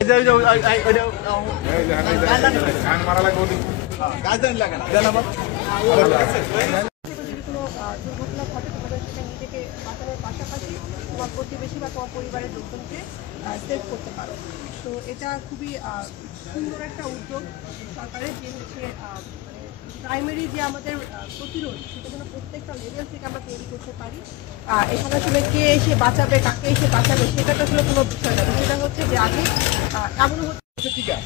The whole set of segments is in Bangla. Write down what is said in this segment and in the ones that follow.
দুর্ঘটনা ঘটে তোমাদের সেটা নিজেকে বাঁচানোর পাশাপাশি তোমার প্রতিবেশী বা তোমার পরিবারের লোকজনকে সেভ করতে পারো। তো এটা খুবই সুন্দর একটা উদ্যোগ সরকারের, যে হচ্ছে প্রাইমারি যে আমাদের প্রতিরোধ সেটা যেন প্রত্যেকটা লেভেল থেকে আমরা তৈরি করতে পারি। এখানে আসলে কে এসে বাঁচাবে, কাকে এসে বাঁচাবে সেটা তো আসলে কোনো বিষয় না। সেটা হচ্ছে যে আগে এমন হচ্ছে টিকা,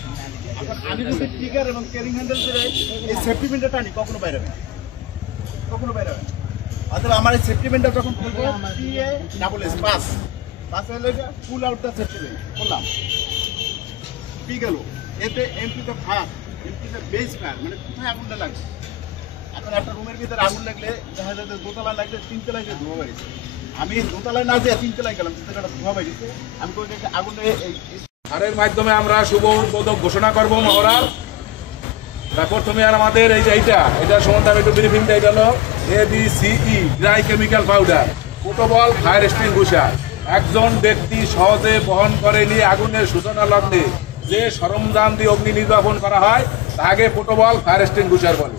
এখন আমি যদি টিকার এবং ক্যারিং হ্যান্ডেল করে এই সেফটি পিনটা টানি কখনো বাইরে হবে না, কখনো বাইরে হবে না। অথবা আমার এই সেফটি পিনটা যখন খুলবো PA পাস হলে ফুল আউটটা সেফটি পিন করলাম, পি গেল, এতে এমপিতে ফায়ার, এমপিতে বেস ফায়ার, মানে কোথায় আগুনটা লাগবে। এখন একটা রুমের ভিতরে আগুন লাগলে দেখা যায় দোতলায় লাগলে 3 তলায় গিয়ে ধোয়া বেরিয়েছে। আমি দোতলায় না যেয়ে 3 তলায় গেলাম, 3 তলায় ধোয়া বেরিয়েছে। আমি আগুনে সারের মাধ্যমে আমরা শুভ উদ্বোধক ঘোষণা করবো মহড়ার। প্রথমে আর আমাদের এই যে এটা সম্বন্ধে আমি একটু ব্রিফিংটা, এটা হলো ABCE dry chemical powder portable fire extinguisher. একজন ব্যক্তি সহজে বহন করে নিয়ে আগুনের সূচনা লগ্নে যে সরঞ্জাম দিয়ে অগ্নি নির্বাপন করা হয় তাকে পোর্টেবল ফায়ার এক্সটিংগুইশার বলে।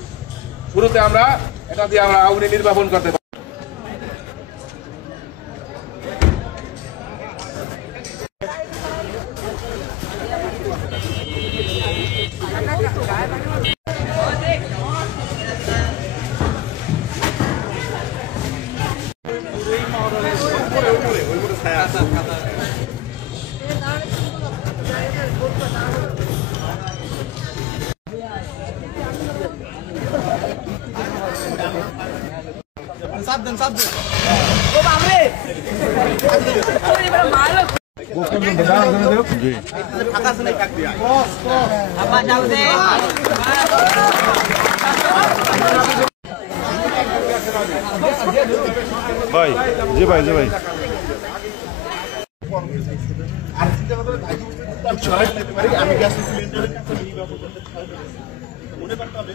শুরুতে আমরা এটা দিয়ে আমরা অগ্নি নির্বাপন করতে পারি। ভাই জি ভাই আমি গ্যাস সিলিন্ডারের কাছে নির্বাপন করতে মনে করতে হবে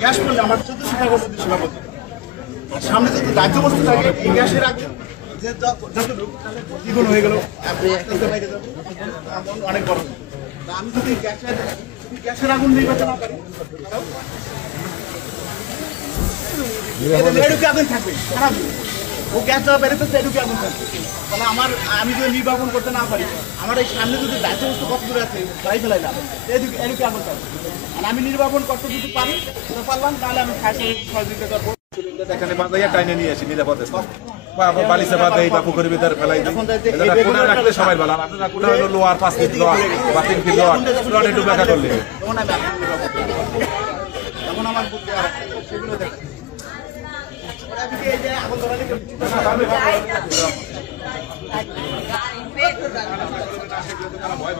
গ্যাস করলে আমার 1400 টাকা মধ্যে সীমাবদ্ধ। আর সামনে যদি দায়িত্ব বস্তু থাকে এই গ্যাসের আগে যে যতটুকু দ্বিগুণ হয়ে গেল বাইরে যাবো অনেক বড়। আমি যদি গ্যাসের আগুন নির্বাচন না পারি এটুকু আগুন থাকবে খারাপ, ও গ্যাস দেওয়া বেরোতে এটুকু আগুন থাকবে। তাহলে আমি যদি নির্বাপন করতে না পারি, আমার এই সামনে যদি দায়িত্ব বস্তু কত দূরে আছে তাই ফেলাই না, এটুকু আগুন থাকবে। আর আমি নির্বাপন করতে যদি পারি পারলাম, তাহলে আমি ফায়ার সহযোগিতা করবো। এখানে বাজাইয়া টাইনে নিয়ে আসি নিরাপদে বালিশে বাজাই বা পুকুরের ভিতরে ফেলাই দিই। রাখলে সবাই ভালো। আপনারা কোটা হলো লোয়ার 5 ফিট লোয়ার বা 3 ফিট লোয়ার একটু ব্যাখ্যা করলে তখন আমার সেগুলো দেখে ভয়